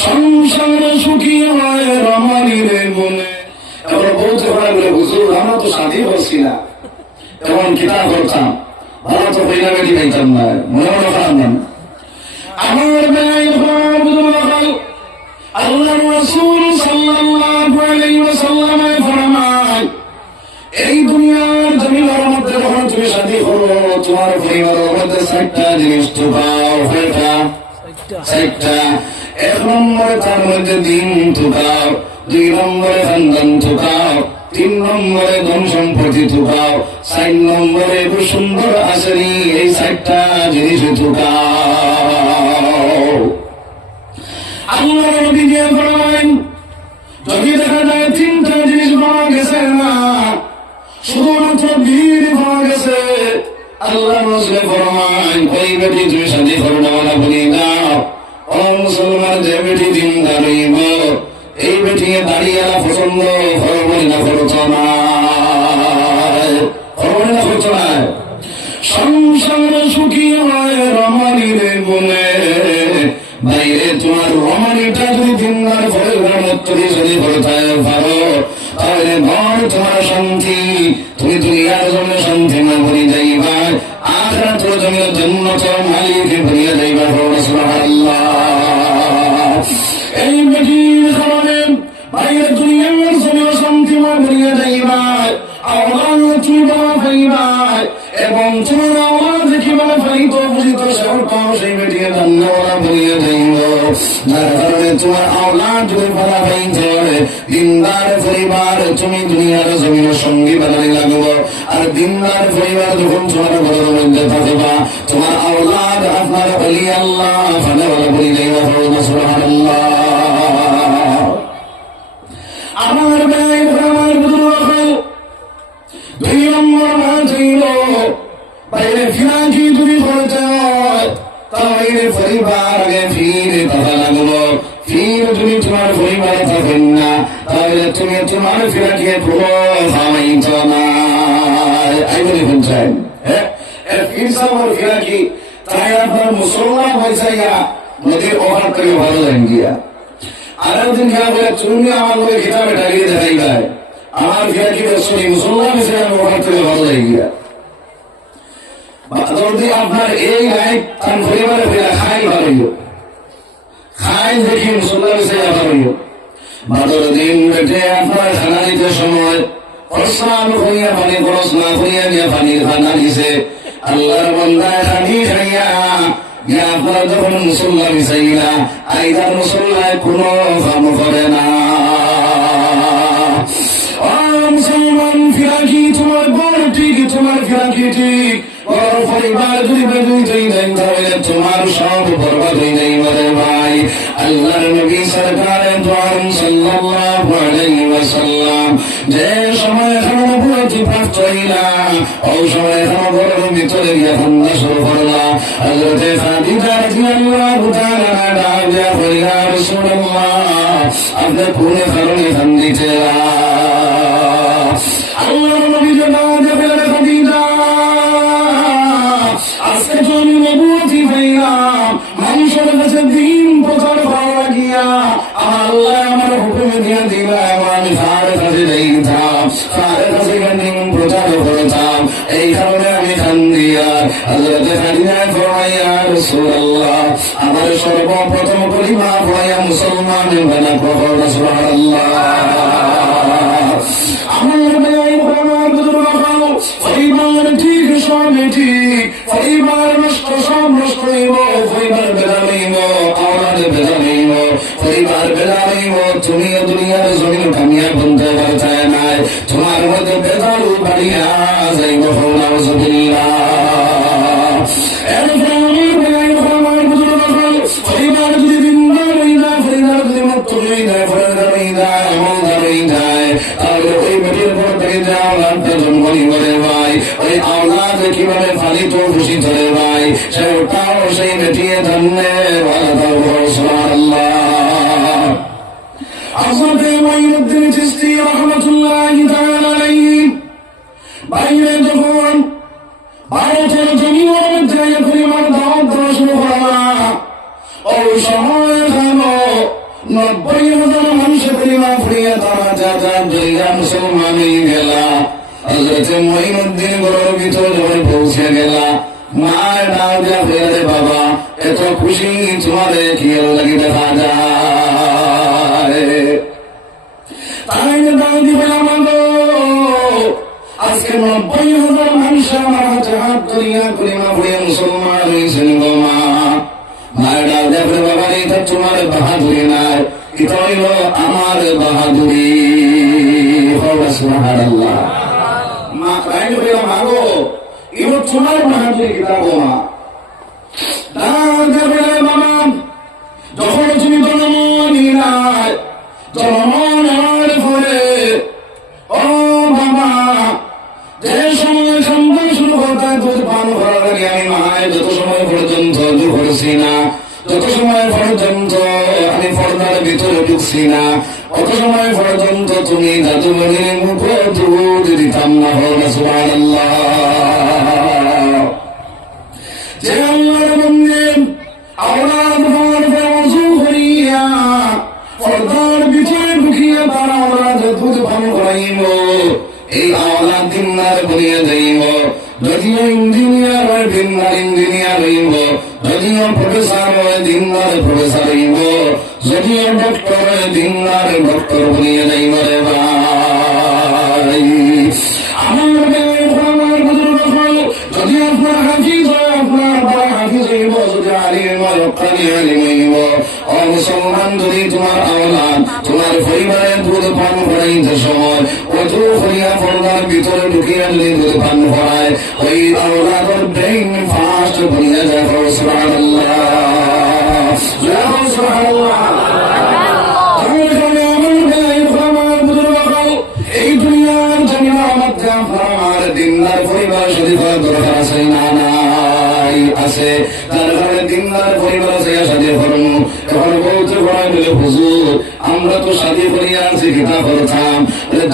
সংসারে সুখী হয় রমানির গুণে। এবার বলতে পারে বলে হুজুর আমরা তো শাদী করছি না, এমন কিতাব করতাম, ভালো তো পয়লা বেটি পাইতাম না, মনে মনে খারাপ না। আমার আল্লাহ রাসূল সাল্লাল্লাহু আলাইহি ওয়াসাল্লাম ফরমায়, এই দুনিয়ার জমিনের মধ্যে যখন তুমি শাদী করো, তোমার পরিবারের মধ্যে 6টা জিনিস তো পাও। কয়টা? 6টা। 1 নম্বরে তার মধ্যে দিন ঢুকাও, 2 নম্বরে খানদান ঢুকাও, 3 নম্বরে ধন সম্পত্তি ঢুকাও, 4 নম্বরে সুন্দর আসেনি, এই 4টা জিনিস ঢুকাও। আল্লাহ নবী যে ফরমান, যদি দেখা যায় 3টা জিনিস পাওয়া গেছে না, শুধুমাত্র ভিড় পাওয়া গেছে, আল্লাহ রাসূল ফরমান, ওই বেটি তুমি শাদী করো না, বলি না ও মুসলমান, যে বেটি দিনদার হইব, এই বেটি দাঁড়িয়ে পছন্দ করবো না, করতো না, করবো না, করতো না। সংসারে সুখী হয় রমানির গুণে। বাইরে তোমার রমানিটা যদি দিনদার ফলের মতো যদি করতে পারো, তাহলে ঘর তোমার শান্তি, তুমি দুনিয়ার জন্য শান্তি না বলি যাইবা, আখিরাতের জন্য জান্নাতের মালিক বলিয়া যাইবা। সুবহানাল্লাহ। এই বেটির কারণে বাইরে দুনিয়ার জন্য শান্তি না বলিয়া যাইবা, আওলাদ তুমি বাবা পাইবা, এবং তোমার আওলাদ কিভাবে পাইত বুঝিত সরকার সেই বেটিকে জান্নাতওয়ালা বলিয়া যাইব। যার কারণে তোমার আওলাদ যদি ভালো পাইতে দিনদার পরিবার তুমি দুনিয়ার জমিনের সঙ্গী বানানি লাগবো। আর দিনদার পরিবার যখন তোমার ঘরের মধ্যে থাকবা, তোমার আওলাদ আপনার বলি আল্লাহ ফানাওয়ালা বলি যাইবা। সুবহানাল্লাহ। আমার ভাই আমার বুজুর্গ, 2 নম্বর মাস হইল বাইরে ফিরাকি যদি করতে হয়, তাহলে পরিবার আগে ফিরে থাকা লাগলো। ফির যদি তোমার পরিবারে থাকেন না, তাহলে তুমি তোমার ফিরাকে পুরো খাওয়াইত না। আই বলি শুনছেন? হ্যাঁ, ফির সামর ফিরাকি তাই আপনার মুসলমান হয়েছে নদীর ওখান থেকে ভালো যান গিয়া। আরেক দিন খেলা বলে তুমি আমার লোক খেতাবে ডালিয়ে দেখাই গায়, আমার ফিরাকি বছর মুসলমান হিসেবে আমি ওখান থেকে ভালো যাই গিয়া। যদি আপনার এই গায়ে তার পরিবারে ফেরা খাই ভালো, খাই দেখি মুসলমান হিসেবে ভালো। বাদর দিন বেঠে আপনার খানা দিতে সময় প্রস্নান করিয়া পানি খরচ না করিয়া গিয়া পানির খানা দিছে, আল্লাহর বান্দায় খানি খাইয়া আপনার যখন মুসলমান চাই না, আইদার মুসল্লায় কোনো কাম করে না। মুসলমান ফিরাকি তোমার বড় ঠিক, তোমার ফিরাকি ঠিক, বড় পরিবার যদি বেদুই দেন তাহলে তোমার সব বরবাদ হয়ে যাই বলে ভাই। আল্লাহর নবী সরকারে দোয়ার সাল্লাল্লাহু আলাইহি ওয়াসাল্লাম যে সময় এখনো নবুয়তি প্রাপ্ত হইলা, ওই সময় এখনো ঘরের ভিতরে গিয়ে কান্না শুরু করলা। হযরতে খাদিজা রাদিয়াল্লাহু তাআলা আনহা বললেন, ইয়া রাসূলুল্লাহ, আপনি কোন কারণে কান্দিতে? আল্লাহর নবী জানাতে বলেন, খাদিজা, আজকে তো আমি নবুয়তি পাইলাম, মানুষের কাছে দিন প্রচার করা লাগিয়া আল্লাহ আমার হুকুমে দিয়ে দিলা, আমি কার কাছে যাইতাম, কার কাছে দিন প্রচার করতাম, এই কারণে আমি কান্দিয়া। হযরতে খাদিজা ফরমায়, ইয়া রাসূলুল্লাহ, আমার সর্বপ্রথম কলিমা পড়াইয়া মুসলমান বানা কখনো। সুবহানাল্লাহ। আমার ভাই আমার বুজুর্গ, পরিবার ঠিক সব ঠিক, পরিবার নষ্ট সব নষ্ট হইব, পরিবার বেলা হইব, আওলাদ বেলা হইব, পরিবার বেলা হইব, তুমিও দুনিয়ার জমিন কামিয়া বলতে পারতে নাই, তোমার মধ্যে বেদাল বাড়িয়া যাইব। নাউযুবিল্লাহ। পরিবার যদি দিনদার হয়ে যায়, পরিবার যদি মুক্ত হয়ে যায়, পরিবার হয়ে যায়, আমলদার হয়ে যায়, তাহলে ওই বেটির পর থেকে যে আওলাদটা জন্ম নিবে ভাই, ওই আওলাদ কিভাবে পালিত খুশি ধরে ভাই, সেটাও সেই বেটিয়ে ধন্যে। সুবহানাল্লাহ। হযরতে মুঈনুদ্দিন চিশতি রাহমাতুল্লাহি তাআলা আলাইহি বাইরে যখন ভারতের জমিনের মধ্যে পরিবার দাওয়াত দেওয়া শুরু করা, ওই সময় 90,000 মানুষ পরিমা ফুরিয়ে তারা যা জয়গা মুসলমান হয়ে গেলা। হযরত মুঈনুদ্দিন ঘরের ভিতর যখন পৌঁছে গেলা, মায়ের ডাক দিয়া ফেলে, বাবা এত খুশি তোমাদের কি লাগি দেখা যায়। তাই ডাক দিবে, আমাদের আজকে 90,000 মানুষ আমার হাতে হাত ধরিয়া করিমা ফুরিয়ে মুসলমান হয়েছেন গো মা। মায়ের ডাক দিয়া ফেলে, বাবা এটা তোমার বাহাদুরি নাই, এটা হইল আমার বাহাদুরি। সুবহানাল্লাহ। মা তাই বলে, মাগো এবার তোমার বাহাদুরি কিতা গো মা। ডাক দিয়া ফেলে, বাবা যখন তুমি জন্ম নিলাই, জন্ম নেওয়ার পরে ও বাবা যে সময় সন্তান শুরু করতে দুধ পান করার আগে আমি মায়ের যত সময় পর্যন্ত দূর করেছি না, যত সময় পর্যন্ত আমি পর্দার ভিতরে ঢুকছি না, অত সময় পর্যন্ত তুমি দাদুমণির মুখে দুধ দিতাম না। হোক সুবহানাল্লাহ। যে আল্লাহর বান্দা আওলাদ ওযু করিয়া পর্দার ভিতরে ঢুকিয়া তার আওলাদ দুধ পান করাইব, এই আওলাদ দিনদার বনিয়া যাইব। যদিও ইঞ্জিনিয়ার হয় দিনদার ইঞ্জিনিয়ার হইব, যদিও প্রফেসর হয় দিনদার প্রফেসর হইব, যদিও ডক্টর হয় দিনদার ডক্টর বনিয়া যাইব। রে ভাই আমার বুজুর্গ হল, যদি আপনার হাফিজ হয় আপনার বড় হাফিজ হইব, যদি আলিম হয় ওখানে আলিম হইব। ও মুসলমান, যদি তোমার আওলাদ তোমার পরিবারের দুধ পান করাইতে সময় অজু করিয়া পর্দার ভিতরে ঢুকিয়া যদি দুধ পান করায়, ওই আওলাদের ব্রেইন ফাস্ট বনিয়া যায়। সুবহানাল্লাহ, সুবহানাল্লাহ। এই দুনিয়ার জমিনের মধ্যে আমার দিনদার পরিবার শরীফের দরকার আছে না নাই? আছে। যার কারণে দিনদার পরিবার আছে সাথে করুন। এখন বলতে পড়ায় বলে, হুজুর আমরা তো শাদী করিয়া আছি কিতা করতাম।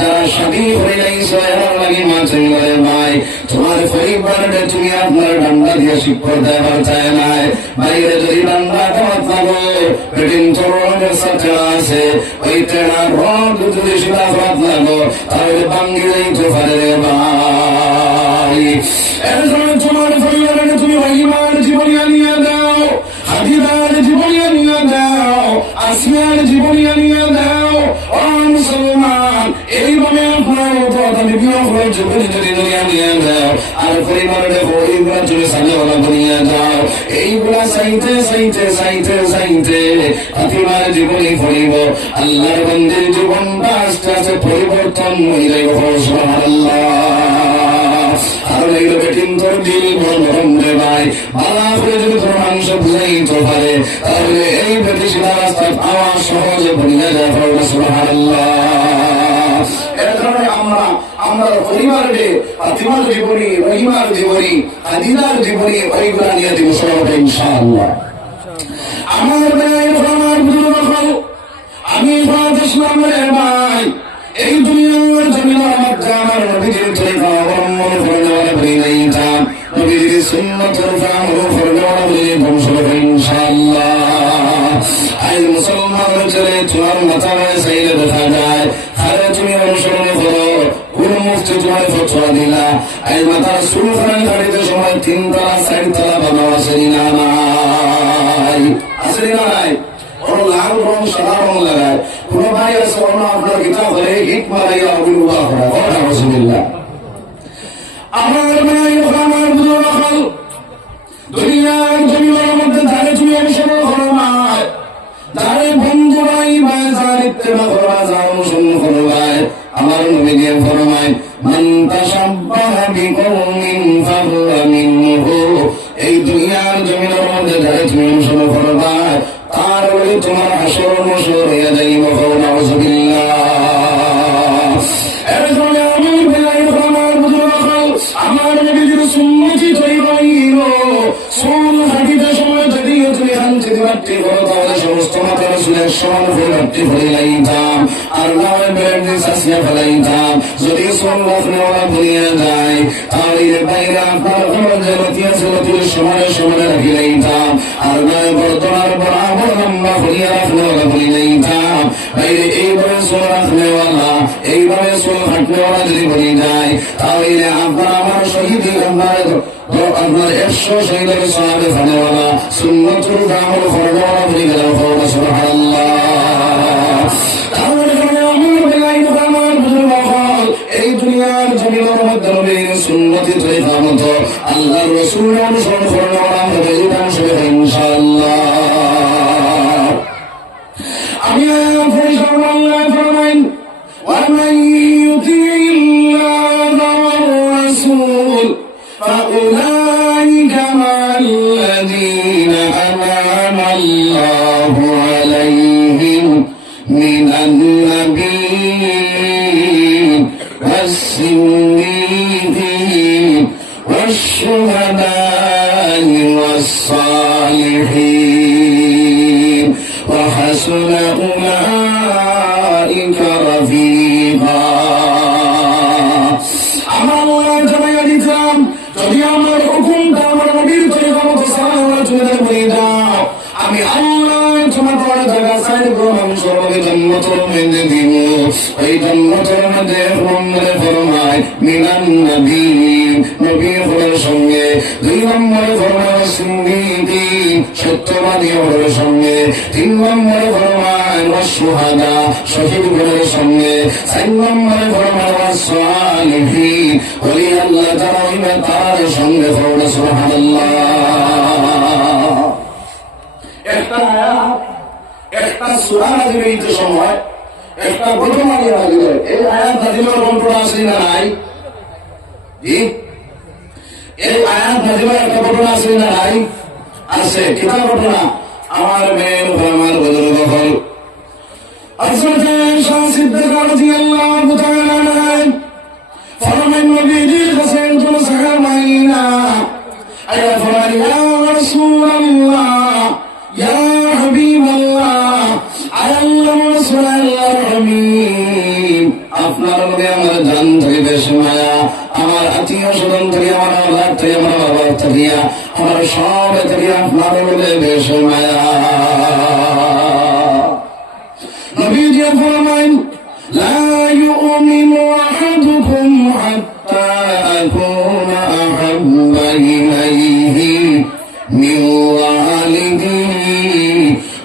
যারা শাদী করিয়াইছো এবার লাগি মা চলে ভাই, তোমার পরিবারে তুমি আপনার ডান্ডা দিয়ে শিক্ষক দেওয়ার চায় নাই। বাইরে যদি ডান্ডা দেওয়ার থাকো, পেটিন চরণের সাথে আছে, ওই ট্রেনার রড যদি সেটা হাত লাগো তাহলে বাঙ্গি যাইতে পারে রে ভাই। এর জন্য তোমার পরিবারকে তুমি রহিমার জীবনী আনিয়ে দাও, হাজিদার জীবনী আনিয়ে দাও, আসিয়ার জীবনী আনিয়ে দাও। ও মুসলমান, এইভাবে আপনার বিভিন্ন জীবনী যদি আনিয়ে দাও আর পরিবারের এইগুলা তুমি সাজাওয়ালা বনিয়ে যাও, এইগুলা চাইতে চাইতে চাইতে চাইতে ফাতিমার জীবনী পড়িব, আল্লাহর বান্দার জীবনটা আস্তে আস্তে পরিবর্তন হয়ে যাইব। সুবহানাল্লাহ। আর এইগুলো কিন্তু দিল নরম রে ভাই, ভালো করে যদি কোনো মানুষ বুঝাইতে পারে তাহলে এই বেটিশিলা রাস্তায় পাওয়া সহজে বনিয়ে যায়। সুবহানাল্লাহ। এর কারণে আমরা পরিবারে ফাতিমার জীবনী, রহিমার জীবনী, হাদিজার জীবনী ওইগুলা নিয়ে দিব সবাই ইনশাআল্লাহ। আমার বুজুর্গ হল, আমি ইসলামের ভাই, এই দুনিয়ার জমিনের মধ্যে আমার নবীজির তরিকা অবলম্বন করনেওয়ালা বলি নাই থাম, নবীজির সুন্নতের আমল করনেওয়ালা বলি ধ্বংস হবে ইনশাআল্লাহ। আজ মুসলমানের ছেলে তোমার মাথায় চাইলে দেখা যায়, আরে তুমি অনুসরণ করো, কোন মুফতি তোমার ফতোয়া দিলা, এই মাথার চুল ফানাই কাটিতে সময় 3 তলা 4 তলা বানাও আছে না নাই? আছে না নাই? ওর লাল রং সাদা রং লাগায়। কোন ভাই আছে অন্য আপনার কিতাব হলে হিট মারাইয়া অবিল্লাহ করা কথা রাসূলুল্লাহ। আমার ভাই, আমার বুজুর্গ হল, দুনিয়ার জমিনের মধ্যে যারে তুমি অনুসরণ করো না, যারে বন্ধু নাই বা যার ইত্তেবা করা, যার অনুসরণ করো ভাই, আমার নবীজি ফরমায়, মান তাশাব্বাহা বিকওমিন ফাহুয়া মিনহু। এই দুনিয়ার জমিনের মধ্যে যারে তুমি অনুসরণ করো ভাই, তার বলে তোমার হাসর নসর হয়ে যাইব। নাউযুবিল্লাহ। এর জন্য আমি ভাই, আমার বুজুর্গ হল, আমার নবীজির সুন্নতি তৈরি হইল। সুন হাদিতে সময় যদি তুমি হানতে দিবারটি করো তাহলে সমস্ত মাথা রসুলের সমান ফেলারটি ফেলে লাইতাম, আর নয় বেড়ে সাসিয়া ফেলাইতাম। যদি সুন রাখনেওয়ালা ভুলিয়া যায় তাহলে বাইরে আপনার আমার যে লতি আছে লতির সমানে সমানে রাখি লাইতাম, আর নয় বর্তমার বরাবর লম্বা ভুলিয়া রাখনেওয়ালা ভুলি লাইতাম। চুল রাখনেওয়ালা, এইভাবে চুল কাটনেওয়ালা যদি বলি যায়, তাহলে আপনার আমার শহীদ আপনার 100 শহীদের সওয়াবে খানেওয়ালা, সুন্নতুল আমল করনেওয়ালা বলি গেল সুবহানাল্লাহ। এই দুনিয়ার জমিনের মধ্যে নবীর সুন্নতি তরিকা মতো আল্লাহর রাসূল অনুসরণ করনেওয়ালা হবে ইনশাআল্লাহ। আমি আল্লাহ ফরমাইন ومن يطع الله والرسول فأولئك مع الذين أنعم الله عليهم من النبيين والصديقين والشهداء والصالحين وحسن أولئك رفيقا। আমার জানাইয়া দিতাম, যদি আমার হুকুমটা আমার নবীর তরিকা মতো সালাম চলে বলে দাও, আমি আল্লাহ তোমার বড় জায়গা সাইড করলাম, সর্বে জন্মতর মধ্যে দিব। ওই জন্মতর মধ্যে নম্বরে ফরমায় মিনান নবী, নবী হলের সঙ্গে। 2 নম্বরে ফরমায় সিদ্দিকিন, সত্যবাদী হলের সঙ্গে। 3 নম্বরে ফরমায় ওয়াসশুহাদা, শহীদ হলের সঙ্গে। 4 নম্বরে ফরমায় ওয়াসসালিহিন, ওলি আল্লাহ যারা হইবে তার সঙ্গে। সুবহানাল্লাহ। একটা সূরা নাযিল হইতে সময় একটা ঘটনা নিয়ে নাযিল হয়। এই আয়াত নাযিলের ঘটনা আছে না নাই? জি, এই আয়াত নাযিলের একটা ঘটনা আছে না নাই? আছে। কিতা ঘটনা? আমার মেয়ের আমার বুজুর্গ হল হযরত আয়েশা সিদ্দিকা রাদিয়াল্লাহু তাআলা আনহা ফরমান নবীজির কাছে একজন সাহাবাইনা আয়া ফরমান ইয়া রাসূলুল্লাহ ইয়া হাবিবাল্লাহ আল্লাহ রাসূলুল্লাহ হাবিব, আপনার নবী আমার জান থেকে বেশি মায়া, আমার আত্মীয় স্বজন থেকে, আমার আওলাদ থেকে, আমার বাবার থেকে, আমার সব থেকে আপনার নবী বেশি মায়া। নবীজি ফরমান লা ইউমিনু আহাদুকুম হাত্তা আকুনা আহাব্বা ইলাইহি মিন ওয়ালিদিহি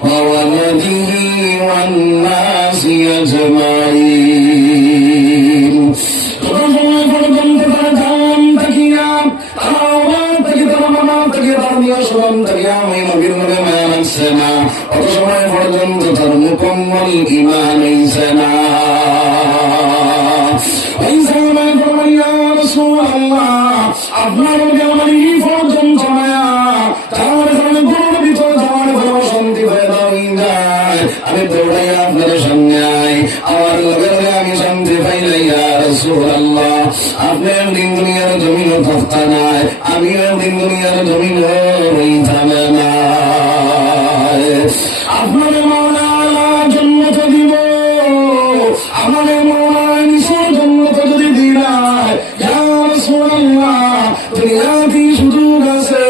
ওয়া ওয়ালাদিহি ওয়ান নাসি আজমাইন। তখন সময় পর্যন্ত তারা জান থাকিয়া, তারা আওলাদ থেকে, তারা মামা থেকে, তার নিয়ে স্বজন থেকে আমি নবীর নামে মায়া লাগছে না, অত সময় পর্যন্ত তার মুকম্মল ঈমান হইছে না। আপনার নবী আমার এই পর্যন্ত মায়া, তার কারণে গরুর ভিতর যাওয়ার কোনো শান্তি পয়দা হয়ে যায়। আমি দৌড়াই আপনার সামনে আই, আমার লগে লগে আমি শান্তি পাইলাই। ইয়া রাসূলুল্লাহ, আপনি একদিন দুনিয়ার জমিনও থাকতা নাই, আমি একদিন দুনিয়ার জমিন রইতাম না। আপনার মাওলা জন্নত দিব, আমাদের মাওলা নিশ্চয় জন্নত যদি দিলাই। ইয়া রাসূলুল্লাহ, দুনিয়াতে সুযোগ আছে,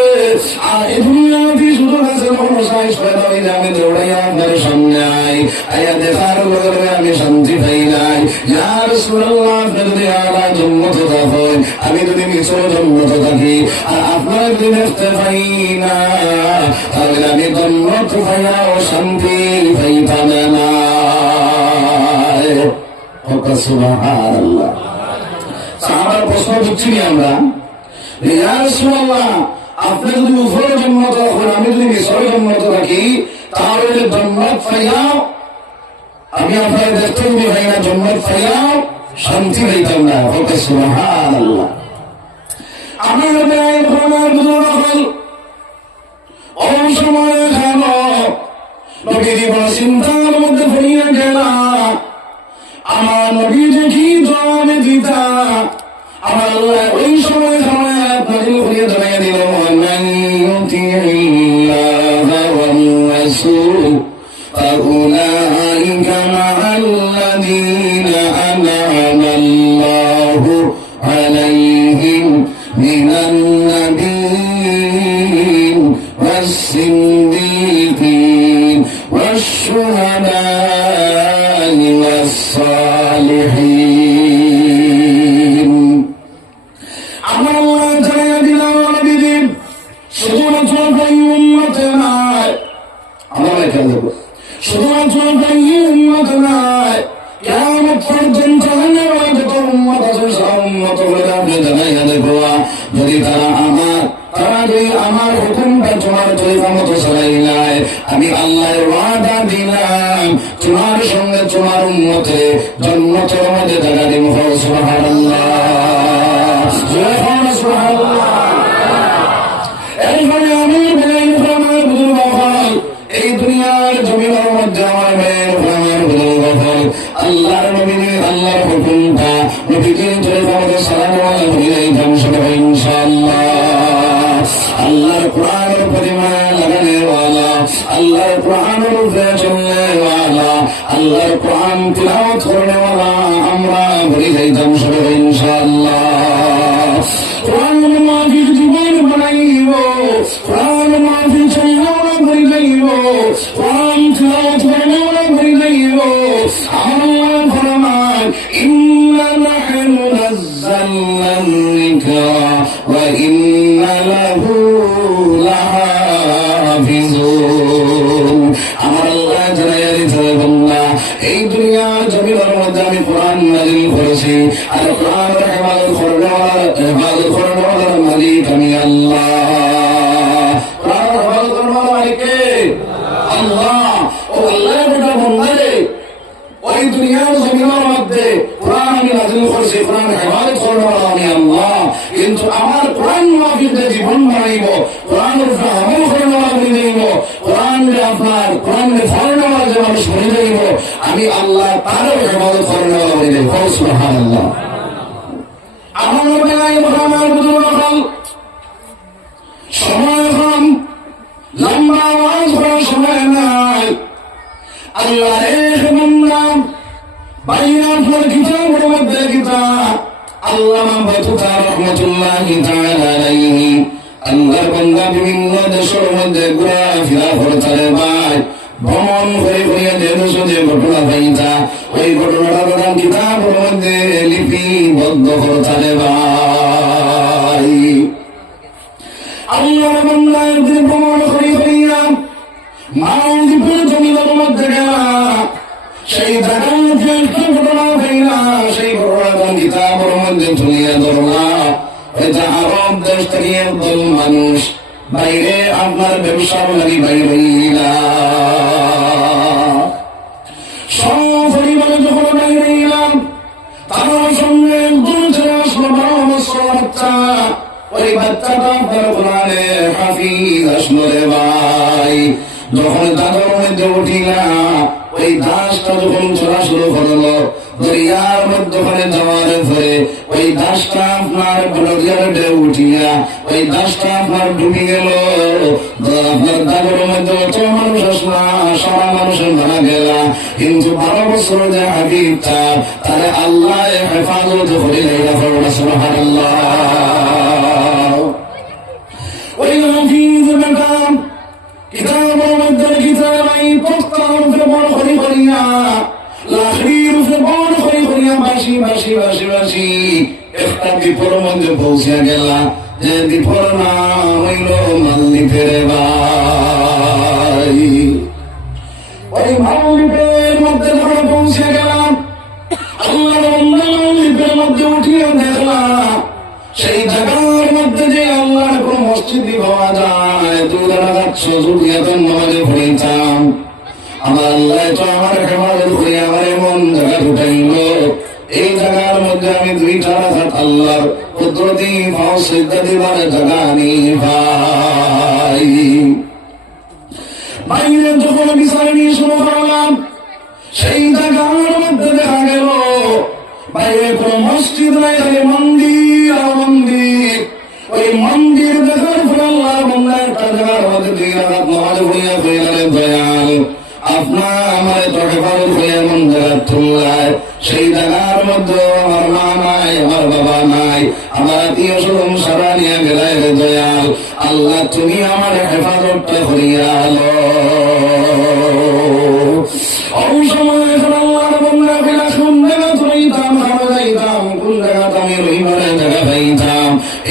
আর এই দুনিয়াতে সুযোগ আছে, কোনো সাইজ পয়দা হইলে আমি দৌড়াই আপনার সামনে আই, আয়া দেখার লগে আমি শান্তি পাই নাই। ইয়া রাসূলুল্লাহ, আপনি যদি আলা জন্নত থাকেন, আমি যদি মিশর জন্নত থাকি, আর আপনার যদি দেখতে পাই না, তাহলে আমি জন্নত পাইয়াও শান্তি পাইতাম না। সুবহানাল্লাহ। সাহাবার প্রশ্ন বুঝছি আমরা, ইয়া রাসূলুল্লাহ, আপনি যদি উপরে জন্নত রাখেন, আমি যদি মিশরে জন্নত রাখি, তাহলে জন্নত পাইয়াও আমি আপনার দেখতে যদি পাই না, জন্নত পাইয়াও শান্তি পাইতাম না। সুবহানাল্লাহ। আমার বুজুর্গ হল ওই সময় কেন নবীজি বড় চিন্তার মধ্যে পড়িয়া গেল। আমার নবী যে কি জবাব দিতা, আমার আল্লাহ ওই সময় নাযিল করে জানিয়ে দিল, মান ইউতিইল্লাহা ওয়ার রাসূল ফাউলাইকা মা'আল্লাযীনা আন'আমা আল্লাহু আলাইহিম মিনান নাবিয়্যিন ওয়াস-সিদ্দীকিন ওয়াশ-শুহাদা'i ওয়াস الصالحين আমার আল্লাহ জানিয়ে দিলাম নবীজি শুধুমাত্র এই উম্মতে নয় আমার এখানে শুধুমাত্র এই উম্মতে নয় কিয়ামত পর্যন্ত যত উম্মত আছে সব উম্মতগুলো আপনি জানাইয়া দেখো যদি তারা যদি আমার হুকুমটা তোমার তরিকা মতো চালাই নাই আমি আল্লাহর ওয়াদা দিলাম তোমার সঙ্গে তোমার উম্মতে জান্নাতের মধ্যে জায়গা দিব সুবহানাল্লাহ সুবহানাল্লাহ এইভাবে আমি আমার বুজুর্গ হল এই দুনিয়ার জমিনের মধ্যে আমার মেয়ের আমার বুজুর্গ হল আল্লাহর নবীর আল্লাহর হুকুমটা নবীজির তরিকা মতো চালানো হইলেই ধ্বংস হবে ইনশাআল্লাহ আল্লাহর কোরআনের পরিমাণ লাগানে ওয়ালা আল্লাহর কোরআনের উপরে চলনে ওয়ালা আল্লাহর কোরআন তিলাওয়াত করনে ওয়ালা আমরা বলি যাইতাম সবে ইনশাআল্লাহ কোরআন মাফিক জীবন বানাইব কোরআন মাফিক চলনা বলি যাইব কোরআন তিলাওয়াত করনে ওয়ালা বলি যাইব আল্লাহ ফরমান ইন্না নাহনু নাযালনা যিকরা ওয়া ইন্না লাহু আমার আল্লাহ জানাইয়া দিতে বন্ধা এই দুনিয়ার জমিনের মধ্যে আমি কোরআন নাযিল করেছি আর কোরআনের হেফাজত করার মালিক আমি আল্লাহ কোরআনের হেফাজত করার মালিক কে আল্লাহ ও আল্লাহ বেটা বন্দারে ওই দুনিয়ার জমিনের মধ্যে কোরআন আমি নাযিল করেছি কোরআন হেফাজত করার আমি আল্লাহ কিন্তু আমার কোরআন মাফিক যে জীবন বানাইব কোরআনের উপর আমল করার বলে যাইব কোরআন যে আপনার কোরআন ফলনার যে মানুষ বলে যাইব আমি আল্লাহ তারও হেফাজত করার বলে যাইব সুবহানাল্লাহ আমার বেলায় আমার বুজুর্গ হল সময় কম লম্বা আওয়াজ করার সময় নাই আল্লাহ রে নাম বাইরে আপনার কিতাবের মধ্যে কিতাব আল্লামা বাতুতা রাহমাতুল্লাহি তাআলা আলাইহি আল্লাহর বান্দা বিভিন্ন দেশের মধ্যে ঘোরাফেরা করতে ভাই ভ্রমণ করে করে যে দেশে যে ঘটনা পাইতা ওই ঘটনাটার নাম কিতাবের মধ্যে লিপিবদ্ধ করতে ভাই আল্লাহর বান্দা একদিন ভ্রমণ করে করিয়া মালদ্বীপের জমিনের মধ্যে গেলা সেই জায়গার মধ্যে একটা ঘটনা হইলা সেই ঘটনাটা কিতাবের মধ্যে তুলিয়া ধরলা এটা আরব দেশ থেকে একদল মানুষ বাইরে আপনার ব্যবসার লাগি বাইরে হইলা সপরিবারে যখন বাইরে হইলাম তার সঙ্গে একজন ছেলে আসলো 12 বছর বাচ্চা ওই বাচ্চাটা আপনার কোরআনে হাফিজ আসলো রে ভাই যখন দাদার মধ্যে উঠিলা ওই দাসটা যখন চলা শুরু করলো দরিয়ার মধ্যখানে যাওয়ার পরে ওই দাসটা আপনার দরিয়ার উঠিয়া ওই দাসটা আপনার ডুবে গেল আপনার দাদার মধ্যে অত মানুষ আসলা সারা মানুষের মারা গেলা কিন্তু 12 বছর যে হাবিবটা তারে আল্লাহ হেফাজত করে সুবহানাল্লাহ ওই হাফিজ বেটা কিতাবের মধ্যে কিতাব এই প্রস্তাব বড় করে করিয়া লাখির বড় করে করিয়া বাসি বাসি বাসি বাসি একটা দ্বীপের মধ্যে পৌঁছে গেলা যে দ্বীপের নাম হইল মালদ্বীপের ভাই ওই মালদ্বীপের মধ্যে যখন পৌঁছে গেলাম আল্লাহ মালদ্বীপের মধ্যে উঠিয়ে দেখলাম সেই জায়গার মধ্যে যে আল্লাহর কোন মসজিদ পাওয়া যায় 2 রাকাত সুজুদিয়াতুন নামাজে পড়িতাম আমার আল্লাহ তো আমার হেফাজত করে আমার এমন জায়গা ঢুকাইল এই জায়গার মধ্যে আমি 2 রাকাত আল্লাহর কুদরতি ভাও সিজদা দিবার জায়গা নি ভাই বাইরে যখন বিচার নিয়ে শুরু করলাম সেই জায়গার মধ্যে দেখা গেল বাইরে কোন মসজিদ নাই খালি মন্দির আর মন্দির ওই মন্দির দেখার পর আল্লাহ বন্ধা একটা জায়গার মধ্যে 2 রাকাত নামাজ পড়িয়া কইলেন দয়াল আপনার আমার তো হেফাজত হয়ে এমন জায়গা তুললায় সেই জায়গার মধ্যে আমার মা নাই আমার বাবা নাই আমার আত্মীয় স্বজন সারা নিয়ে গেলায় রে দয়াল আল্লাহ তুমি আমার হেফাজতটা করিয়া আলো ওই সময় আল্লাহর বন্ধা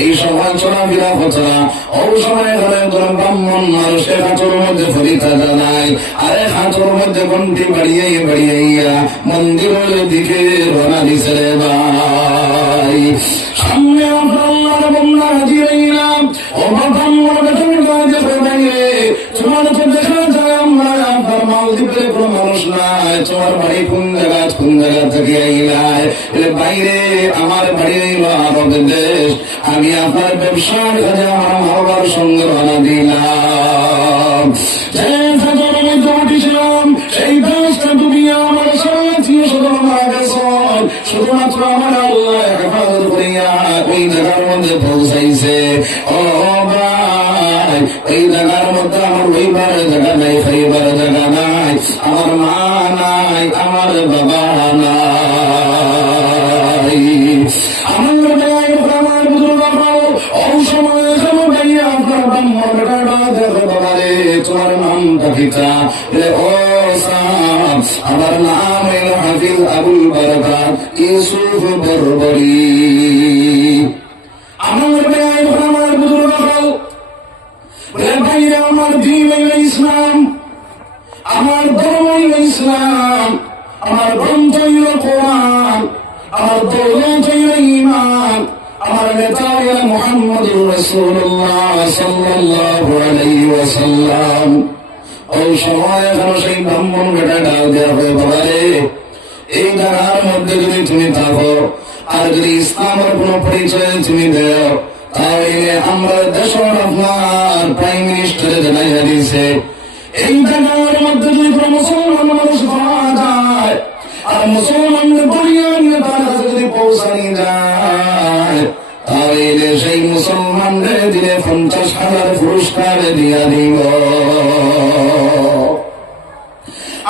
এই সময় চলাফেরা হতো না। ওই সময় হলে একজন ব্রাহ্মণ মানুষের হাঁটুর মধ্যে ফরিতা জানায়, আরে হাঁটুর মধ্যে ঘন্টি বাড়িয়ে মন্দিরের দিকে রওনা দিছে রে ভাই। সামনে আল্লাহর বান্দা জিরাইলাম, ও ব্রাহ্মণ বেতন কাজে বাইরে তোমার তো দেখা যায় আমরা আপনার মালদ্বীপের কোনো মানুষ নাই, তোমার বাড়ি কোন জায়গা থেকে আইলাই? বাইরে আমার বাড়ি আরব দেশ, আমি আপনার ব্যবসার কাজে আমার মা-বাবার সঙ্গে রওনা দিলাম। সেই দেশটা তুমি আমার সাথী মারা গেছ, শুধুমাত্র আমার আল্লাহ হেফাজত করিয়া ওই জায়গার মধ্যে পৌঁছাইছে। ও ভাই, ওই জায়গার মধ্যে আমার ওইবার জায়গা নাই, খাইবার জায়গা নাই, আমার মা নাই, আমার বাবা নাই, আমার আমার বুঝলো সময় আপনার ব্রাহ্মণ বেটাটা দেখো বাবা রে, তোমার নামটা পিতা? ও আমার নাম হইল হাফিজ আবুল বারাকাত ইউসুফ বরবরি। আমার আমার বুঝলো ভাইরা, আমার দিন হইল ইসলাম, আমার ধর্ম হইল ইসলাম, আমার গ্রন্থ হইল কোরআন, আমার দৌলত হইল ঈমান, আমার নেতা হইল মুহাম্মদুর রাসূলুল্লাহ সাল্লাল্লাহু আলাইহি ওয়াসাল্লাম। ওই সময় এখন সেই ব্রাহ্মণ বেটা ডাক দেওয়া হয়, বাবা রে, এই জায়গার মধ্যে যদি তুমি থাকো আর যদি ইসলামের কোন পরিচয় তুমি দেও, তাহলে আমরা দেশের আপনার প্রাইম মিনিস্টারে জানাইয়া দিয়েছে, এই জায়গার মধ্যে যদি কোনো মুসলমান মানুষ পাওয়া যায় আর মুসলমানদের বলিয়ান তার কাছে যদি পৌঁছানি যায়, তাহলে সেই মুসলমানদের দিলে 50,000 পুরস্কার দিয়া দিব।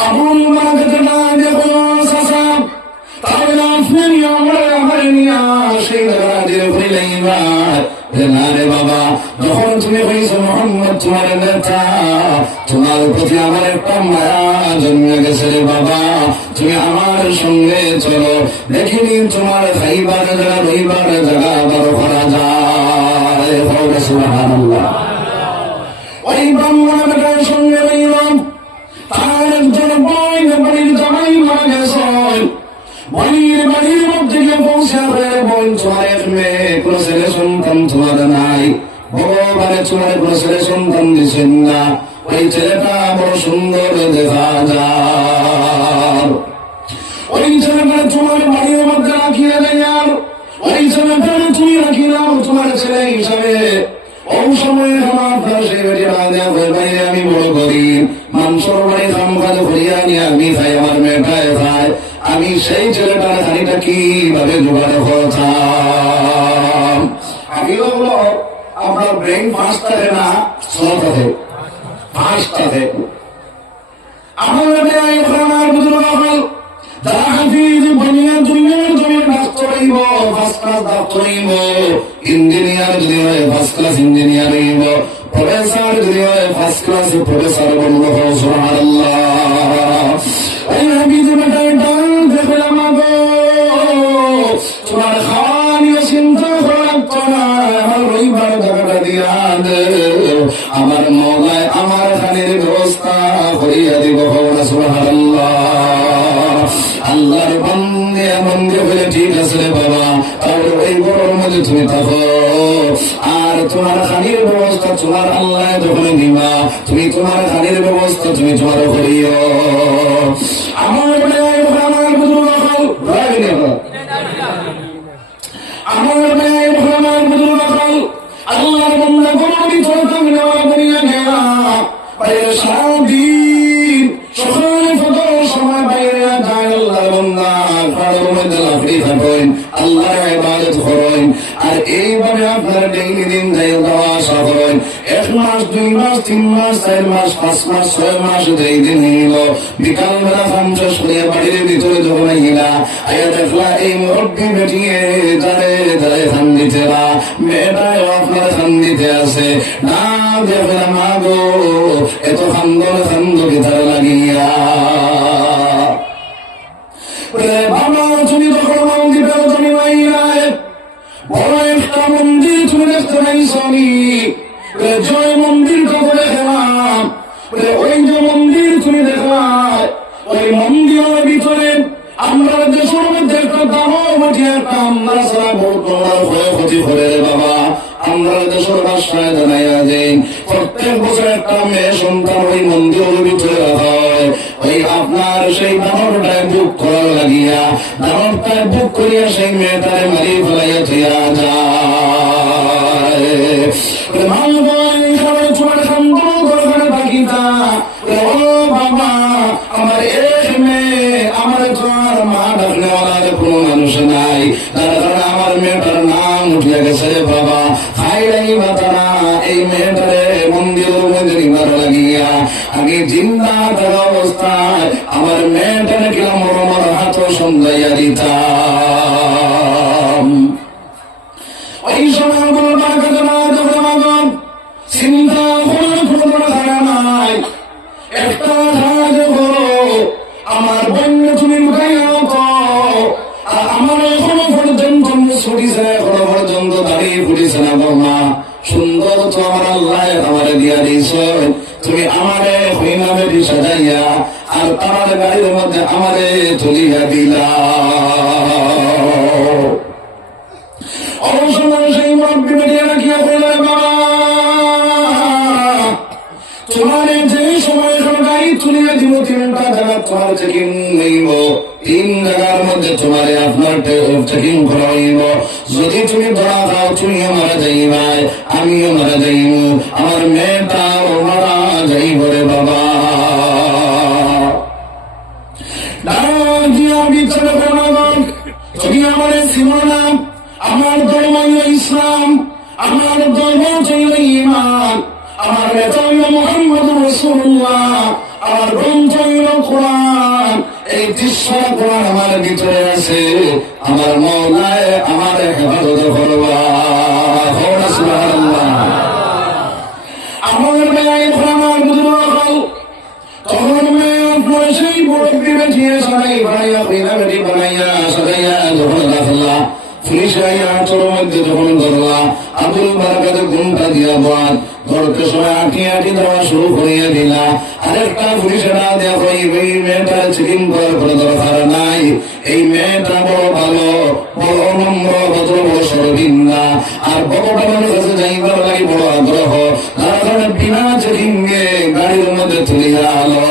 আমল মাকে না দেখো সাসা, তাহলে আপনি আমার নিয়া সেই জায়গা দিয়ে ঘুরিলাইবা না রে বাবা। যখন তুমি হয়েছো মোহাম্মদ তোমার নেতা, তোমার প্রতি আমার একটা মায়া জন্মে গেছে রে বাবা, তুমি আমার সঙ্গে চলো, দেখিনি তোমার খাইবার জায়গা রইবার জায়গা বড় করা যায়। সুবহানাল্লাহ। ওই ব্রাহ্মণের সঙ্গে রইলাম, তার একজন বাড়ির জামাই মারা গেছে, বাড়ির মধ্যে গিয়ে পৌঁছাবে, বোন তোমার এক মেয়ে, কোনো ছেলে সন্তান তোমার নাই, ভগবানের তোমার কোনো ছেলে সন্তান দিচ্ছেন না, ওই ছেলেটা বড় সুন্দর দেখা যায়, ওই ছেলেটা তোমার বাড়ির মধ্যে রাখিয়ে দেয়, ওই ছেলেটা তুমি রাখি নাও তোমার ছেলে হিসাবে। ওই সময় আপনার সেই বেটি বাঁধা ভাই, আমি বড় করি মাংসর বাড়ি খাম খাদ করিয়া নিয়ে আমি খাই, আমার মেয়েটায় খায়, আমি সেই ছেলেটার খানিটা কিভাবে জোগাড় করতাম? আমি বলবো আপনার ব্রেন ফাঁস থাকে না, স্লো থাকে, ফাঁস থাকে। আমার আমার বুঝলো হল যারা হাফিজ বানিয়া দুনিয়ার জমি ডাক্তার হইব, ফার্স্ট ক্লাস ডাক্তার হইব, ইঞ্জিনিয়ার যদি হয় ফার্স্ট ক্লাস ইঞ্জিনিয়ার হইব, প্রফেসর যদি হয় ফার্স্ট ক্লাস প্রফেসর বলল। সুবহানাল্লাহ। ওই হাফিজ বেটার ডান দেখে আমাগো তোমার খাওয়া নিয়ে চিন্তা করা লাগতো না, আমার রইবার জায়গাটা দিয়া দে, আমার মৌলায় আমার খানের ব্যবস্থা করিয়া দিব। সুবহানাল্লাহ। আল্লাহর বন্দে বন্দে বলে ঠিক আছে রে বাবা, তাহলে ওই বড়র মধ্যে তুমি থাকো, আর তোমার খানির ব্যবস্থা তোমার আল্লাহ যখন দিবা, তুমি তোমার খানির ব্যবস্থা তুমি তোমার করিও। আমার আমার বুঝলো আল্লাহর বন্দা কোনদিন চলতাম নেওয়া করিয়া নেওয়া বাইরে সারাদিন সকালে ফজর সময় বাইরে যায়, আল্লাহর বন্দা ঘরের মধ্যে লাফড়ি থাকেন, আল্লাহর ইবাদত করেন, আর এইভাবে আপনার ডেইলি দিন যাই যাওয়া আসা করেন। 1 মাস 2 মাস 3 মাস 4 মাস 5 মাস 6 মাস যেই দিন হইল, বিকাল বেলা খামচা সরিয়ে বাড়ির ভিতরে যখন আইলা আয়া দেখলা এই মুরব্বী বেটিয়ে যারে যারে খান দিতে না, মেয়েটায় আপনার খান দিতে আছে না, দেখে মা গো এত খান্দ ভিতরে লাগিয়া বাবা, তুমি তখন মন্দিরের জমি নাই, বড় একটা মন্দির তুমি একটা আমরা সারা ভোট তোমার ক্ষয়ক্ষতি করে রে বাবা। আমরা দেশের বাসায় জানাইয়া দিন প্রত্যেক বছর একটা মেয়ে সন্তান ওই মন্দিরের ভিতরে রাখা হয়। ওই আপনার সেই দানবটায় বুক করার লাগিয়া দানবটায় বুক করিয়া সেই মেয়েটারে মারি ফেলাইয়া থিয়া যায়। বাবা আমার এক মেয়ে আমার তোমার মা ডাকনেওয়ালার কোনো মানুষ নাই, যার কারণে আমার মেয়েটার নাম উঠিয়া গেছে বাবা। খাইলাই মাতারা এই মেয়েটারে মন্দিরের মধ্যে নিবার লাগিয়া আগে জিন্দা থাকা অবস্থায় আমার মেয়েটারে কিলাম আমার হাত সমঝাইয়া দিতাম। ওই সময় বলবা ঘটনা যখন চিন্তা করার কোনো ধারা নাই। একটা সাহায্য করো, আমার বন্য তুমি লুকাইয়াও তো। আর আমার এখনো পর্যন্ত ছুটিছে, এখনো পর্যন্ত দাঁড়িয়ে ফুটিছে না বর্মা। সুন্দর তো আমার আল্লাহ আমারে দিয়া দিয়েছ, তুমি আমারে হইনা বেটি সাজাইয়া আর আমার গাড়ির মধ্যে আমারে তুলিয়া দিলা। অবসময় সেই মুরব্বী বেটিয়া রাখিয়া বললে বাবা তোমার যে সময় গাড়ি তুলিয়া দিব 3টা জায়গা তোমার চেকিং নেইব, 3 জায়গার মধ্যে তোমার আপনার চেকিং করা হইব। যদি তুমি ধরা খাও তুমিও মারা যাইবাই, আমিও মারা যাইব, আমার মেয়েটাও মারা যাইব রে বাবা। বিচার করলাম যদি আমার সিমনাম আমার ধর্ম ইসলাম, আমার ধর্ম ছিল ঈমান, আমার নেতা হইল মুহাম্মদ রাসূলুল্লাহ, আমার গ্রন্থ হইল কোরআন। এই 30টা কোরআন আমার ভিতরে আছে, আমার মওলায় আমার হেফাজত করবা। সুবহানাল্লাহ। আমার মেয়ে আমার বুঝলো তখন মেয়ে আপনার সেই মুরব্বী বেঠিয়ে সারাই বানাইয়া হইনা বেটি বানাইয়া সারাইয়া যখন রাখলা পুলিশাইয়া চোর মধ্যে যখন ধরলা আব্দুল বারাকাতে ঘুমটা দিয়া বাদ ধরতে সময় আঁটি আঁটি দেওয়া শুরু করিয়া দিলা। আরেকটা পুলিশেরা দেখো এই মেয়েটার চেকিং করার কোনো দরকার নাই, এই মেয়েটা বড় ভালো, বড় নম্র, ভদ্র, বড় সরবিন্দা আর ভগবানের কাছে যাইবার লাগি বড় আগ্রহ, যার কারণে বিনা চেকিং এ গাড়ির মধ্যে তুলিয়া আলো।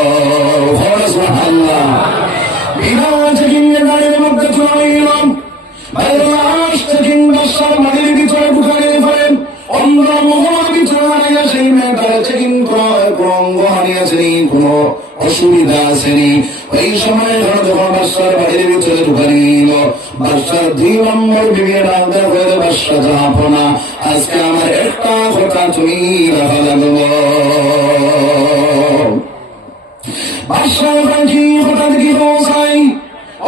সুবহানাল্লাহ। বিনা চেকিং এ গাড়ির মধ্যে তুলাইলাম চেকিং বাসার মাটির ভিতরে ঢুকাইয়ে ফেলেন। অন্ধ মোহর ভিতরে হারিয়ে সেই মেয়েটার চেকিং অঙ্গ হারিয়েছেনি, কোন অসুবিধা আসেনি। ওই সময় যখন বাসার বাড়ির ভিতরে ঢুকা নিল বাসার 2 নম্বর বিবিয়ে রাখতে হয়ে বাসা যাবো না, আজকে আমার একটা কথা তুমি রাখা লাগবো। বাসার পাখি হঠাৎ কি পৌঁছাই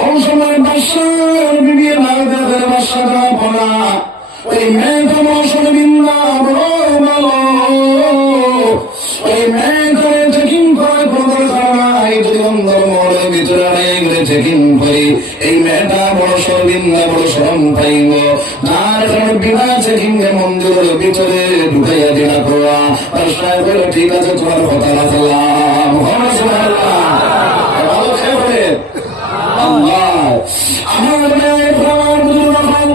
ওই সময় বাসার বিবিয়ে রাখতে হয়ে বাসা যাবো না। ওই মেয়েটা মশলবিন্দা বড় ভালো, ওই মেয়েটারে চেকিং করে কোনো দরকার যদি অন্ধর মোড়ের ভিতরে এগুলো চেকিং করি এই মেয়েটা বড় সরবিন্দা বড় শরম পাইব, তার কারণে বিনা চেকিং এ মন্দিরের ভিতরে ঢুকাইয়া দিলা করবা। বাসায় বলে ঠিক আছে তোমার কথা রাখলাম। ভালো খেয়ে আল্লাহ আমার মেয়ে আমার বুঝুন রাখাও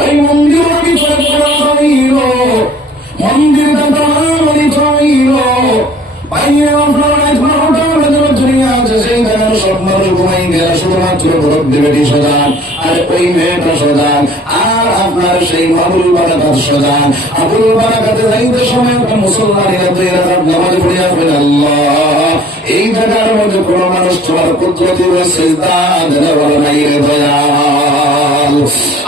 ওই মন্দিরের ভিতরে হইল, মন্দিরটা প্রমাণিত হইল। বাইরে আছে সেই জায়গার সব মানুষ ঘুমাই গেল, শুধুমাত্র মুরব্বী বেটি সজান আর ওই মেয়েটা সজান আর আপনার সেই আবুল বারাকাত সজান। আবুল বারাকাতে যাইতে সময় একটা মুসলমানেরা 2 রাকাত নামাজ পড়িয়া বলেন আল্লাহ এই জায়গার মধ্যে কোন মানুষ তোমার কুদরতি সিজদা দেনা বলে নাই রে দয়াল।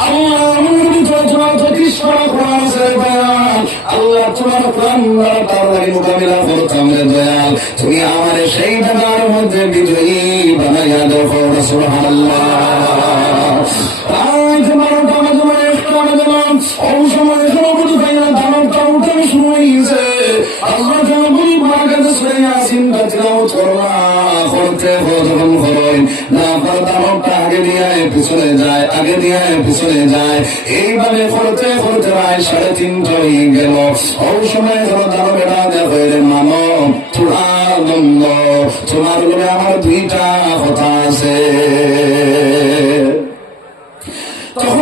আল্লাহ আমার ভিতরে তোমার 25 কোরআন আছে দয়াল। আল্লাহ তোমার কোরআন তার লাগি মোকাবিলা করতাম রে দয়াল, তুমি আমার সেই জায়গার মধ্যে বিজয়ী বানাইয়া দেখো। সুবহানাল্লাহ। তাই তোমার তোমার একটা দিলাম ওই সময় সবুজ ভাইয়া দানটা উঠে শুরু হয়েছে। আল্লাহ বলি বারাকাতে সরিয়া চিন্তা তিলাওয়াত করলা করতে যখন করেন না পার দানটা আগে দিয়ে পিছনে যায়, আগে দিয়ে পিছনে যায়, এইভাবে করতে করতে প্রায় 3:30 হয়ে গেল। ওই সময় যখন দানবেরা দেখে মানব তোমার দ্বন্দ্ব তোমার বলে আমার 2টা কথা আছে। তখন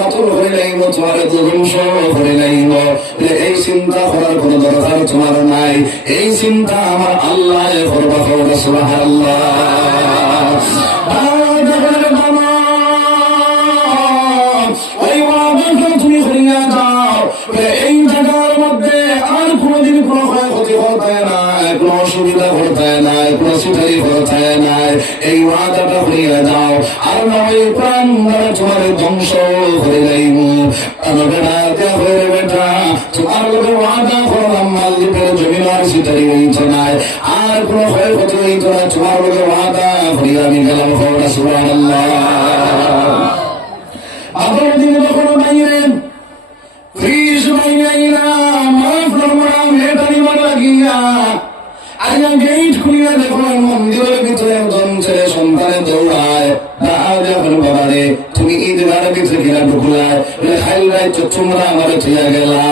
কাতর হয়ে যাইব, তোমার ধ্বংস হয়ে যাইব। এই চিন্তা করার কোন দরকার তোমার নাই। এই চিন্তা আমার আল্লাহ করবা। সুবহানাল্লাহ। তুমি হইয়া যাও, এই জায়গার মধ্যে আর কোনদিন কোনো ক্ষয়ক্ষতি হতে নাই, কোনো অসুবিধা হতে নাই, কোনো সিটারি হতে নাই। এই ওয়াদাটা হইয়া যাও, আর নয় প্রাণ তোমার ধ্বংস হয়ে যাইব। বেটা তোমার লোকের ওয়াদা করলাম, মালদ্বীপের জমিন আর সিটারি হইতে নাই, আর কোনো ক্ষয়ক্ষতি হইতে না। তোমার লোকের ওয়াদা হইয়া আমি গেলাম। খবর সুবহানাল্লাহ। আপনার দিনে যখন বাইরে ত্রিশ বাইনা মাফ রমরাম হেটারি লাগিয়া আজকে গেট খুলিয়া দেখলেন মন্দিরের ভিতরে একজন ছেলে সন্তানে দৌড়ায়। যখন বাবারে তুমি ঈদগার ভিতরে কিনা ঢুকলায়, খাইল রাইছ তোমরা আমার থিয়া গেলা,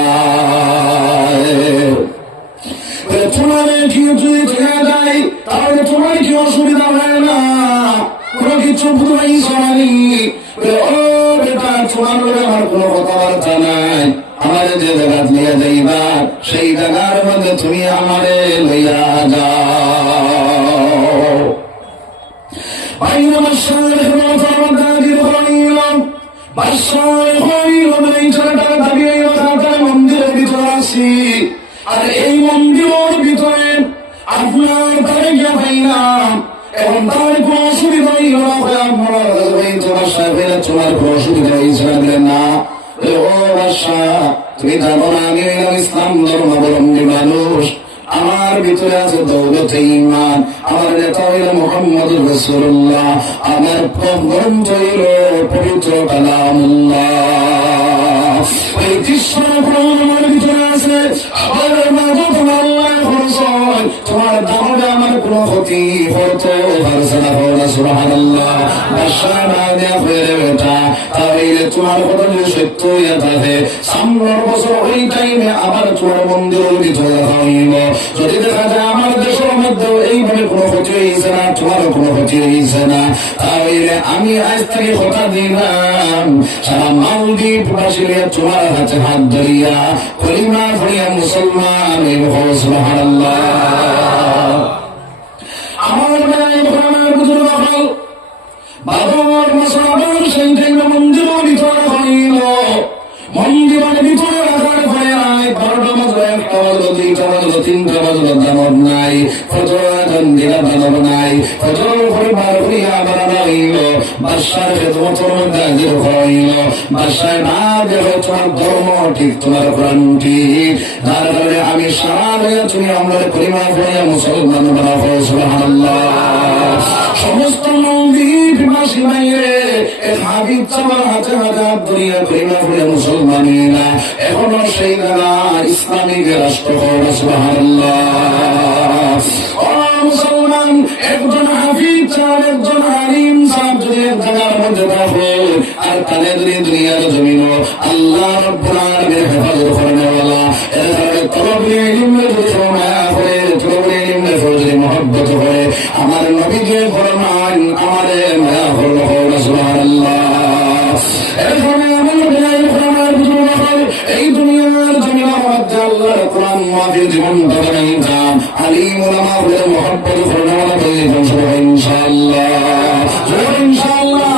তোমার কি যদি থিয়া যায় তাহলে তোমার কি অসুবিধা হয় না? কোনো কিছু বুঝাই শোনানি। ও বেটা তোমার লোক আমার কোনো কথাবার্তা নাই। আমাদের যে জায়গা নিয়ে যাইবা সেই জায়গার মধ্যে তুমি আমারে লইয়া যাও। বাইরে বাসায় মন্দিরের ভিতরে আসি, আর এই মন্দিরের ভিতরে আপনার তারে গিয়া পাইলাম। এখন তার কোন অসুবিধা হইল না, তোমার কোন অসুবিধা হয়েছিল না? ও বাদশা, তুমি জানো না আমি ইসলাম ধর্মাবলম্বী মানুষ, আমার ভিতরে আছে দৌলতে ঈমান, আমার নেতা হইল মুহাম্মদুর রাসূলুল্লাহ, আমার গ্রন্থ হইল পবিত্র কালামুল্লাহ। ওই কৃষ্ণ আমার ভিতরে আছে, আমার মাঝে তোমার তোমার দামে আমার কোন ক্ষতি হতো পারছে না। সুবহানাল্লাহ। বাদশা না দেয়া হয়ে বেটা তাহলে তোমার কথা যদি সত্য হইয়া থাকে, সামনের বছর ওই টাইমে আবার তোমার মন্দিরের ভিতরে হইব। যদি দেখা যায় আমার দেশের মধ্যে এইভাবে কোনো ক্ষতি হয়েছে না, তোমারও কোনো ক্ষতি হয়েছে না, তাহলে আমি আজ থেকে কথা দিলাম সারা মালদ্বীপ বাসীরা তোমার হাতে হাত ধরিয়া কলিমা পড়িয়া মুসলমান হইব। সুবহানাল্লাহ। আমার আমার বুজুর্গ হল বাবার মশাবার সেই টাইমে মন্দিরের ভিতরে হইল। মন্দিরের ভিতরে রাখার ভয় নাই, 12টা বাজলো, 1টা বাজলো, 2টা বাজলো, 3টা বাজলো, দানব নাই। ফজর আজান দিলা, দানব নাই। ফজর করে বার করিয়া বাড়ানো হইল। বাদশার খেদমতের মধ্যে হাজির হইল। বাদশায় না দেখো তোমার ধর্ম ঠিক, তোমার কোরআন ঠিক, যার কারণে আমি সারা হইয়া তুমি আমরা কলিমা পড়িয়া মুসলমান বানাবো। সুবহানাল্লাহ। সমস্ত মন্দির বাসী বাইরে হাবিব চামার হাতে হাতে হাত ধরিয়া কলিমা পড়িয়া মুসলমানেরা এখনো সেই দ্বারা ইসলামিক রাষ্ট্র হওয়া। সুবহানাল্লাহ। ও মুসলমান, একজন হাফিজ চার, একজন আলিম সাহেব যদি এক জায়গার মধ্যে থাকে আর তাদের যদি দুনিয়ার জমিন আল্লাহ রাব্বুল আলামিনের হেফাজত করেনওয়ালা, এর কারণে তলবে ইলমের যদি মায়া করে, তলবে ইলমের যদি মহব্বত করে, আমার নবীকে ফরমান আমারে মায়া করলো। সুবহানাল্লাহ। এরপরে আমার বেলায় ফরমান এই দুনিয়ার জমিনের মধ্যে আল্লাহর কোরআন মাহফিল জীবন বানাইতাম, আলিম উলামা হলে মহব্বত করেনওয়ালা প্রয়োজন। ইনশাআল্লাহ, ইনশাআল্লাহ।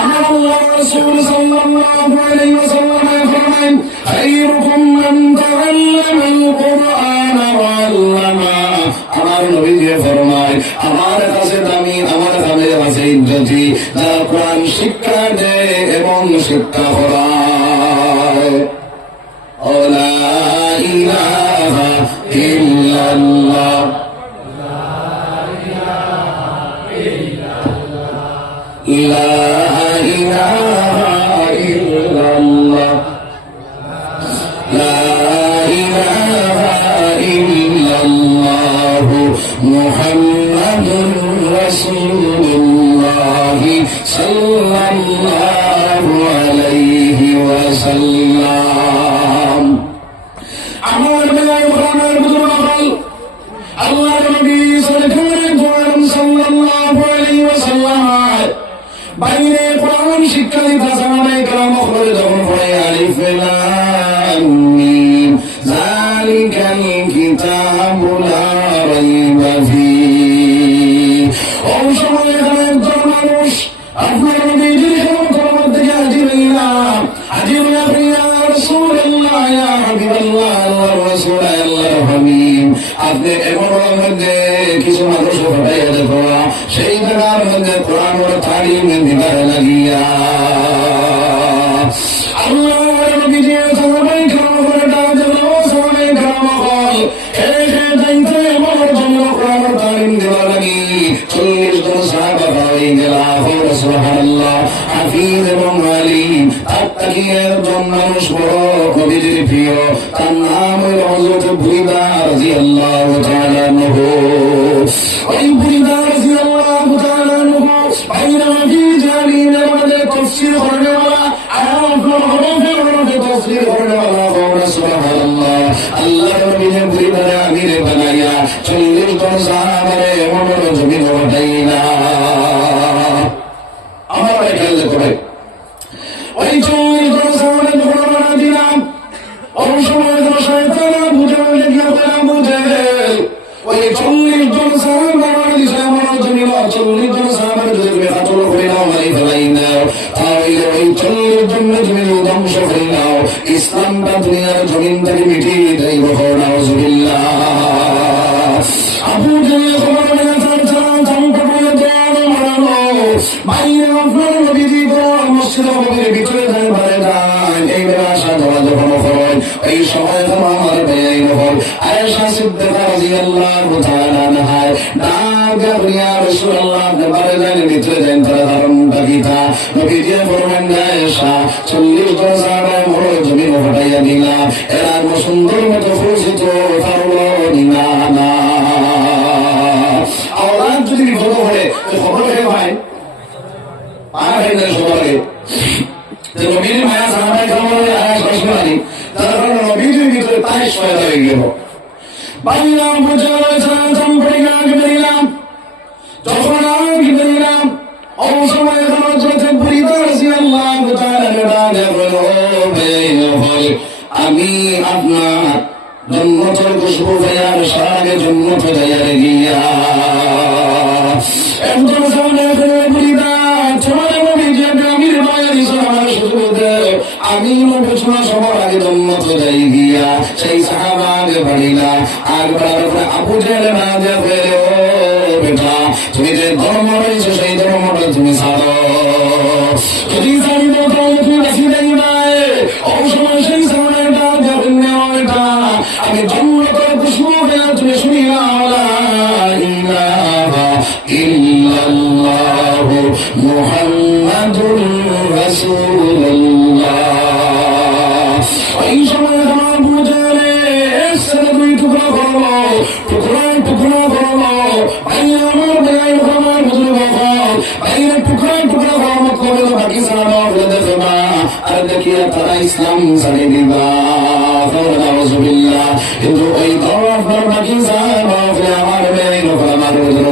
আমার আল্লাহ রাসূল সাল্লাল্লাহু আলাইহি ওয়াসাল্লাম ফরমান খায়রুকুম মান তাআল্লামাল কুরআন ওয়া আল্লামা। আমার নবীজি ফরমায় আমার কাছে দামি, আমার কাছে আছে ইজ্জতি যারা কোরআন শিক্ষা দেয় এবং শিক্ষা করায়। লা ইলাহা ইল্লাল্লাহ, লা ইলাহা ইল্লাল্লাহ, লা ইলাহা ইল্লাল্লাহ মুহাম্মাদুর রাসূলুল্লাহ সাল্লাল্লাহু আলাইহি ওয়াসাল্লাম। আমার বেলায় আমার বুজুর্গ হল আল্লাহর নবী সাল্লাল্লাহু আলাইহি ওয়াসাল্লাম বাইরে কোরআন শিক্ষা হাজির ইয়া রাসূলুল্লাহ ইয়া হাবিবাল্লাহ আল্লাহর রাসূল আল্লাহর হাবিব আপনি এমন মধ্যে কিছু মানুষ পাঠাইয়া দেখো সেই জায়গার মধ্যে কোরআন ও তালিম দিবার লাগিয়া আল্লাহর নবীজি সাহাবায়ে কেরাম করে ডাক দিল সাহাবায়ে কেরাম বল হে হে যাইতে আমার জন্য কোরআন ও তালিম দিবার লাগি 40 জন সাহাবা হয়ে গেল সুবহানাল্লাহ হাফিজ এবং আলিম তাকিয়ের জন মানুষ বড় নবীজির প্রিয় তার নাম হলো হযরত বুরীদা রাদিয়াল্লাহু তাআলা আনহু ওই বুরীদা রাদিয়াল্লাহু তাআলা আনহু বাইরে নবী জালিলের মধ্যে তাফসীর করনে वाला তাফসীর করনে वाला সুবহানাল্লাহ আল্লাহর নবী যে বুরীদা আমির বানায়া 40 জন সাহাবারে এমন জমিন ওঠাইলা আমার খেয়াল করে ওই 40 জন সাহাবারে ঘোড়া দিলাম ওই সময় তো শয়তান বুঝে গিয়া বলা বুঝে ওই 40 জন সাহাবারে দিছে আমার জমিন 40 জন সাহাবারে যদি তুমি হাতল করে নাও মারি ফেলাই নাও তাহলে ওই 40 জন জমিন ধ্বংস করে নাও ইসলামটা দুনিয়ার জমিন থেকে মিটিয়ে দেব নাউজুবিল্লাহ আবু জাহেল খবর নিয়ে চাচা চমকে পড়ে দেওয়ার মারানো বাইরে আপনার নবীজি তো মসজিদ নবীর ভিতরে ধরে যান এই আশা ধরা যখন হয় এই সময় আমার বেআইন হল আয়েশা সিদ্দিকা রাদিয়াল্লাহু তাআলা আনহা ডাক ইয়া রাসূলুল্লাহ আপনি বাইরে যান ভিতরে যান তারা ধারণটা কি তা নবীজি ফরমান আয়েশা 40 জন সাহাবা মোর জমিন হটাইয়া দিলা এরা সুন্দর মতো ফুসিত ফারলো দিনা না আওলাদ যদি বিপদ হয় তো খবর হে ভাই পার হয়ে যায় সবারে তো নবীর মায়া সাহাবায়ে কেরামের আয়াত শুনানি তার কারণে নবীর ভিতরে তাই সহায়তা হয়ে গেল বাইরা বুঝালে সালাম পড়ে গেলাম যখন আমি গেলাম ওই সময় হযরত বুরীদা রাদিয়াল্লাহু তাআলা আমি আপনার জন্নতের খুশবু পেয়ার সারাগে জন্নত যাইয়া গিয়া একজন সামনে করে বুরীদা তোমার নবী যে আমির মায়া দিছ আমার সুযোগ দে আমি পেছনে সবার আগে জন্নত যাই গিয়া সেই সাহাবাকে বাড়িলা আর বলার পরে আবু জেহেল না যা ফেরে ও বেটা তুমি যে ধর্ম রয়েছে সেই ধর্মটা তুমি ছাড়ো যদি ছাড়িব তাহলে তুমি রাখি দেই নাই ওই সময় সেই সামনেটা যাবেন নেওয়াটা আমি জন্নতের খুশবু পেয়ে তুমি শুনিলা ইলাহা ইল্লাল্লাহু মুহাম্মাদুর রাসূলুল্লাহ এই সময় আমার বুঝালে একসাথে দুই টুকরা করলো টুকরা করলো বাইরে আমার বেলায় আমার বুঝলো বাইরে টুকরা করলো করলো বাকি সারা বলে দেখো না আর দেখিয়া তারা ইসলাম ছাড়িয়ে দিবা নাউজুবিল্লাহ কিন্তু ওই দরবার বাকি সারা আমার বেলায় আমার বুঝলো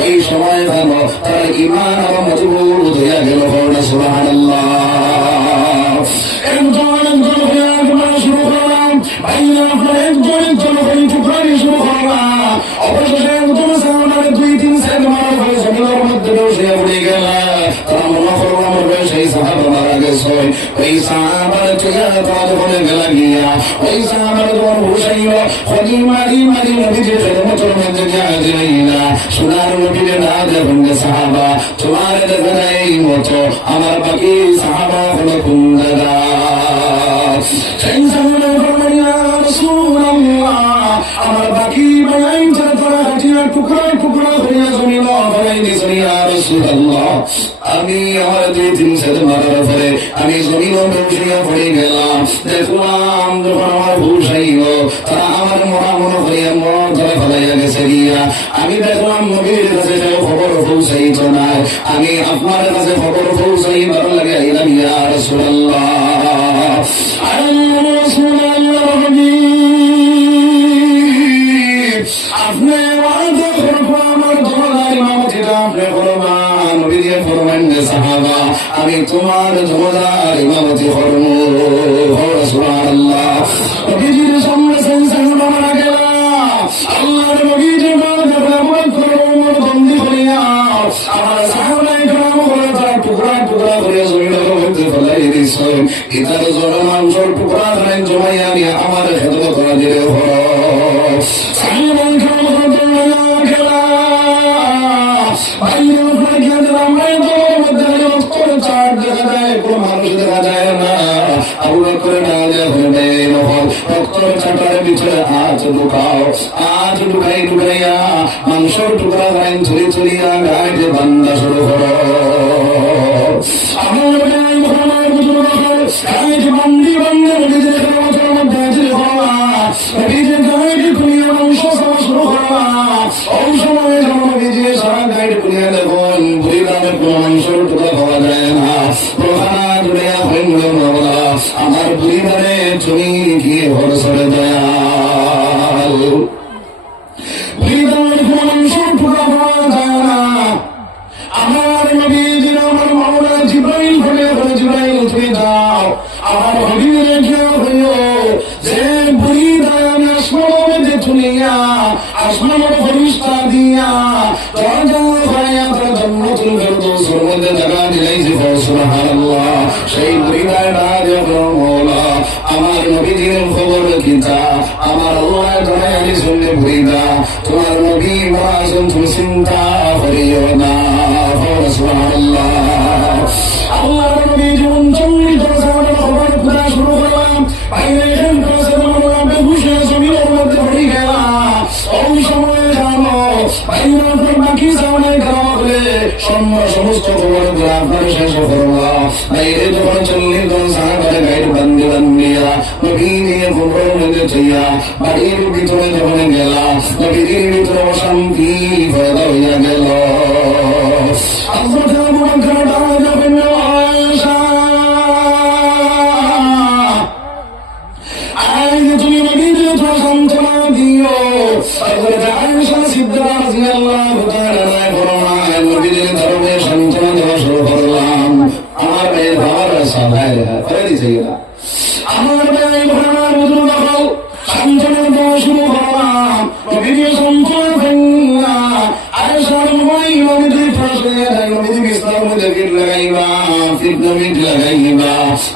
ওই সময় ভালো তার ঈমান আর মজবুত হয়ে গেল সুবহানাল্লাহ শুরু করলাম বাইরে আপনার একজন হয়ে টুকরানি শুরু করলাম অবশেষে একজন সামনে 2-3 সেট মারা হয়ে জমিনের মধ্যে বসে পড়ে গেল তারা মনে করলো আমার সেই সাহাবা মারা গেছে ওই সাহাবার থেকে তাদের বলে গেল গিয়া ওই সাহাবার তোমার হুসাইন খনি মারি নবীজির খেদমতের মধ্যে যাই না সোনার নবীরে না দেখুন সাহাবা তোমার দেখে এই মতো আমার বাকি সাহাবা হলো কোন জায়গা সেই সামনে ইয়া রাসূলুল্লাহ আমার বাকি বাইন তারা হাটিয়া টুকরা হইয়া জমিন বানাই দিয়েছে ইয়া রাসূলুল্লাহ আমি আমার 2-3 সেট মারার পরে আমি জমিন বসিয়া পড়ে গেলাম দেখলাম যখন আমার হুশ হইল তারা আমার মনে করিয়া মন ধরে ফেলাইয়া গেছে গিয়া আমি দেখলাম নবীর কাছে খবর পৌঁছাইত না আমি আপনার কাছে খবর পৌঁছাইবার লাগে আইলাম ইয়া রাসূলুল্লাহ আপনি আমার জমাদার ইমামতিটা আপনি করবেন নবীজি ফরমান যে সাহাবা আমি তোমার জমাদার ইমামতি করব সুবহানাল্লাহ নবীজির সামনে সেই সাহাবা মারা গেল আল্লাহর নবীজি বলেন আমল করো মন বন্দী করিয়া আমার সাহাবায়ে কেরাম বলে তারা টুকরা করে জমিনের মধ্যে ফেলাই দিয়েছে ইতার জন্য মাংসর টুকরা খান জমাইয়া নিয়ে আমার খেদমত হাজির হলো সাইমন খান হতনা খেলা বাইরে উপরে গিয়ে দিলাম করে চার দেখা যায় কোন মানুষ দেখা যায় না আবু বকর ডালে হলে নহল রক্তর চাটার ভিতরে হাত ঢুকাইয়া মাংসর টুকরা গাইন ছুরি ছুরিয়া গাইতে বান্দা শুরু করো আমার গাই মোহাম্মদ বুজুর্গ গাইতে বান্দি বান্দা নিজের খেলার মধ্যে হাজির হওয়া নিজের গাইতে খুলিয়া মাংস খাওয়া শুরু করা ওই সময় যখন নিজে সারা গাইড খুলিয়া দেখুন বুড়ি গ্রামের কোন মাংসর টুকরা খাওয়া যায় না প্রধানা দুনিয়া হইল মামলা আমার পরিবারে তুমি কি ভরসরে দয়াল পরিবারের কোন মাংসর টুকরা খাওয়া যায় না আমার নবীজির আমার মাওলা জিব্রাইল বলে জিব্রাইল তুমি যাও আমার হাবিবের খেয়াল হইল যে বুড়ি দায়ান আসমানের যে তুলিয়া আসমানের ফরিস্তা দিয়া দরজা ভাইয়া তার জান্নাতুল ফেরদৌসের মধ্যে জায়গা দিলাইছে সুবহানাল্লাহ সেই বুড়ি দায়ানা যখন মাওলা আমার নবীজির খবর কিতা আমার আল্লাহ জানাই শুনলে বুড়ি দা তোমার নবী মাসুম তুমি চিন্তা করিও না সুবহানাল্লাহ আল্লাহ নবী জীবন চল্লিশ বছর খবর খোঁজা শুরু করলাম বাইরে বেহুশে জমির মধ্যে পড়ে গেলাম ওই সময় জানো বাইরে বাকি সামনে খাওয়া হলে সমস্ত খবর গুলো আপনার শেষ করলাম বাইরে যখন 40 জন সাহাবারে গাইড বান্দিয়া নবী নিয়ে খবর মধ্যে চাইয়া বাড়ির ভিতরে যখন গেলাম নবীর ভিতরে অশান্তি পয়দা হইয়া গেল আল্লাহ আবু বকর ডালা যাবেন না আয়েশা আইনে তুমি নবীকে তো সান্তনা দিও হযরত আয়েশা সিদ্দিকা রাদিয়াল্লাহু তাআলা ফরমান নবীর দরবারে সান্তনা দেওয়া শুরু করলাম আমার মেয়ে বাবার সালায় করে দিছে আমার মেয়ে বাবার বুঝলো না সান্তনা দেওয়া শুরু করলাম নবীর সান্তনা দেওয়া আয়েশার মই নবীর ফাঁসে নবীর বিছানার মধ্যে গিট লাগাইবা ফিটনা মিট লাগাইবা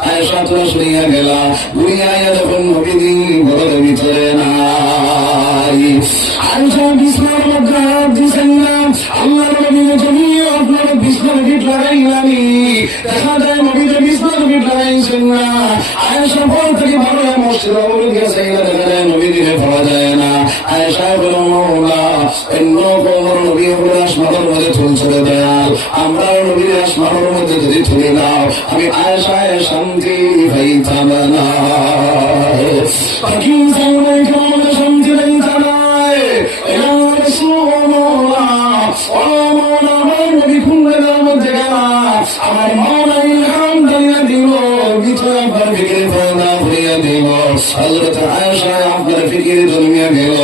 আয়েশা তো শুনিয়া গেলা ঘুরিয়া যখন নবীজি ঘরের ভিতরে নাই আয়েশা বিছানার মধ্যে হাত দিছেন না আল্লাহ নবী জমিয়ে আপনার বিছানার গিট লাগাইলানি দেখা যায় নবীজি বিছানার গিট লাগাইছেন না আয়েশা পর থেকে ভালো মসজিদ বলে গেছে দেখা যায় নবীজিকে পাওয়া যায় না আয়েশা বলো মাওলা অন্য কোন নবী হলে আসমানের মধ্যে চলছে দয়াল আমরা নবীর আসমানের মধ্যে যদি তুলে নাও আমি আয়েশায় শান্তি পাইতাম না পাখি সামনে কেমন শান্তি পাইতাম না ইয়া রাসূলুল্লাহ ও মাওলা আমার নবী কুনদের মধ্যে গেলা আমার মাওলা ইলহাম দিয়া দিল ভিতরে আপনার ফিকির পয়দা হইয়া দিল হযরত আয়েশা আপনার ফিকির জন্মিয়া গেল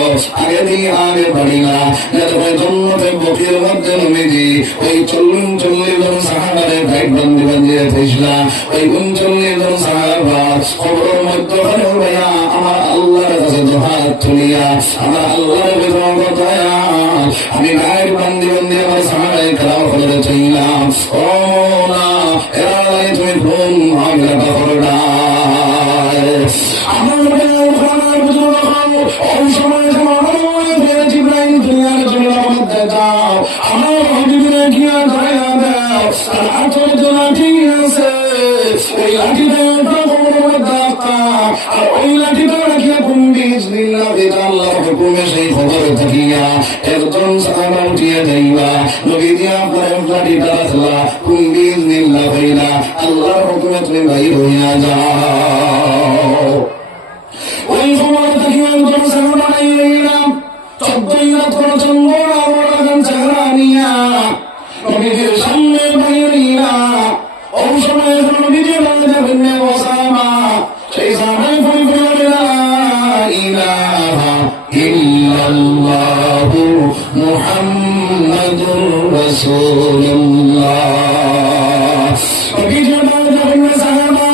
আগে দিয়ে আগে বাড়ি না যাতে জন্মতে বকির মধ্যে নবীজি ওই 40 জন সাহাবারে গাইড বান্দিয়ে থেইছলা ওই 39 জন সাহাবা খবরের মধ্যে ভাইয়া আমার আল্লাহর কাছে হাত তুলিয়া আমার আল্লাহর বিধান কথায়া আমি গাইড বান্দি আমার সাহাবায়ে কালাম করে চাইলাম ও না এরা তুমি কোন আগলা করডা আমার আমার বুঝলো ওই সময় জিব্রাইল দুনিয়ার জন্য মধ্যে যাও আমার হাবিবের গিয়া ধরাইয়া দাও আর আতর জনা ঠিক আছে ওই লাঠিটা আর ওই লাঠিটা রাখিয়া কুম্বিজ নিল্লা বেদা আল্লাহ হুকুমে সেই খবরে থাকিয়া একজন সাহাবা উঠিয়া যাইবা নবী দিয়া পরে লাঠিটা রাখলা কুম্বিজ নিল্লা হইলা আল্লাহর হুকুমে তুমি বাইর হইয়া যাও ওই সময় থাকিয়া একজন সাহাবা আইলাম 14 রাত করে চন্দন আর চেহারা নিয়া নবীজির সামনে বাইরিয়া ওই সময় নবীজির যাবেন ওসামা সেই সময় পরিপূর্ণ লা ইলাহা ইল্লাল্লাহু মুহাম্মাদুর রাসূলুল্লাহ নবীজির যাবেন সাহাবা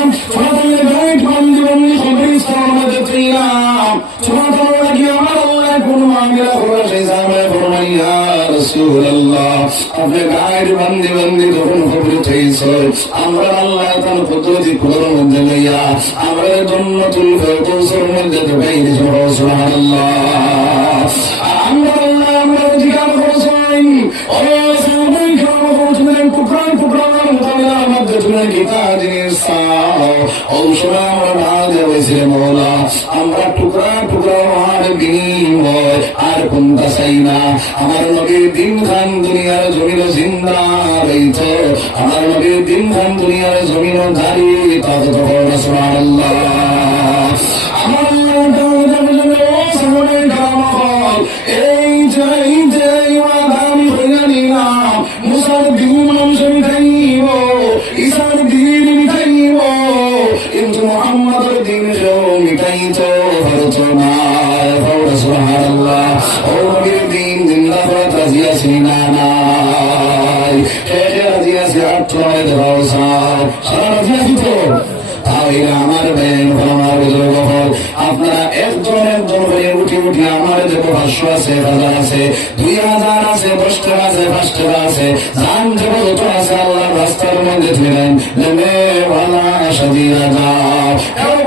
গতি কোলের মধ্যে লইয়া আমরা জান্নাতুল ফেরদৌসের মধ্যে ঢুকাইয়া দিছো সুবহানাল্লাহ আমরা জিজ্ঞাসা করছেন ও সাহাবায়ে কেরাম বলছিলেন টুকরান টুকরান মুতামিলার মধ্যে তুমি গীতা জিনিস চাও ও শোনা আমরা না দেওয়াইছিলে মৌলা আমরা টুকরা টুকরা আর বিনিময় আর কোনটা চাই না আমার নবীর দিন খান দুনিয়ার জমিন জিন্দা রইত আমার নবীর দিন খান দুনিয়ার জমিন দাঁড়িয়ে তাদের সুবহানাল্লাহ আমার এই যে আমি হইয়া নিলাম মুসার দিন মানুষ মিটাইব ঈসার দিন মিটাইব কিন্তু মুহাম্মাদের দিন সেও মিটাইত হরত না সুবহানাল্লাহ ও নবীর দিন জিন্দাবাদ রাজি আছি না নাই শেষে রাজি আছি আর তোমায় দেওয়াও চাও সারা রাজি আছি তো তাহলে আমার বেন আমার বুজুর্গ হল আপনারা একজন একজন করে উঠি উঠি আমার যে 500 আছে 1000 আছে 2000 আছে 10 টাকা আছে 5 টাকা আছে জান যে যত আছে আল্লাহর রাস্তার মধ্যে দিলেন নেমে ওয়ালা সাজিয়া যাও